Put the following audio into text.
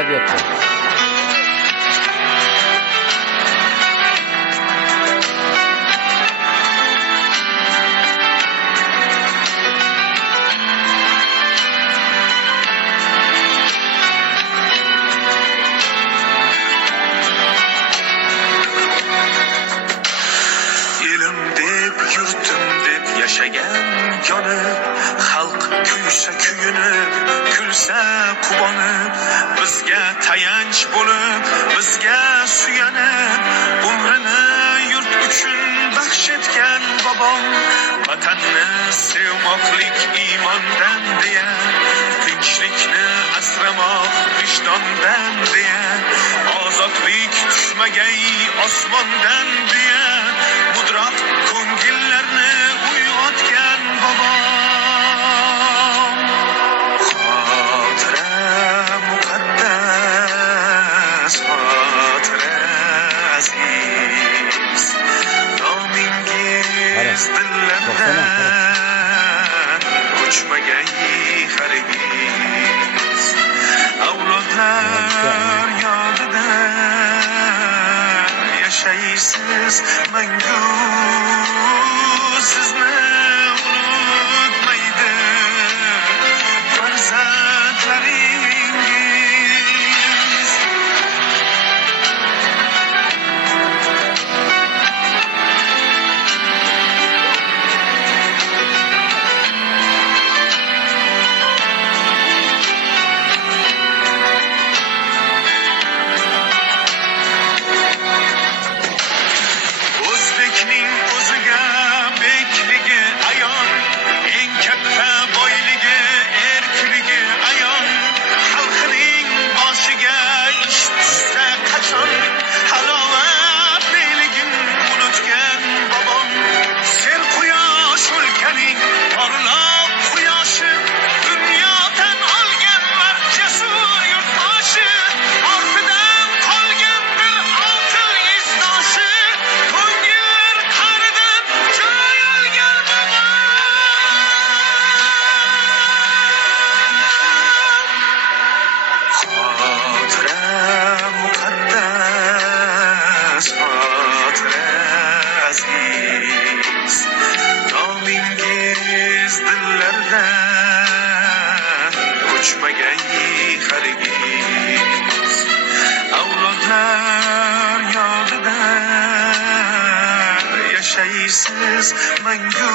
mana deyapti. Yaşayan yonib, xalq kuysa kuyunib, kulsa quvonib, bizga tayanch bo'lib, bizga suyanib, umrini yurt uchun baxsh etgan bobom, vatanni sevmoqlik iymondan deya, tinchlikni asramoq vijdondan deya, ozodlik tushmagay osmondan deya, mudroq ko'ngillarni uyg'otgan bobom. Xotira muqaddas, xotira aziz, nomingiz dillardan o'chmagay hargiz. Avlodlar yodida yashaysiz mangu, sizni unutmaydi farzandlaringiz. O'zbekning o'ziga bekligi ayon, eng katta boyligi erkligi ayon, xalqining boshiga ish tushsa qachon, halovat beyligin unutgan bobom. Sen quyosh o'lkaning porloq quyoshi, dunyodan olgan marjasur yurtboshi, ortidan qolgan bir oltin izdoshi, ko'ngillar qaridan joy olgan bobom. Xotira muqaddas, xotira aziz, nomingiz dillarda o'chmagay hargiz. Avlodlar yodida yashaysiz mangu,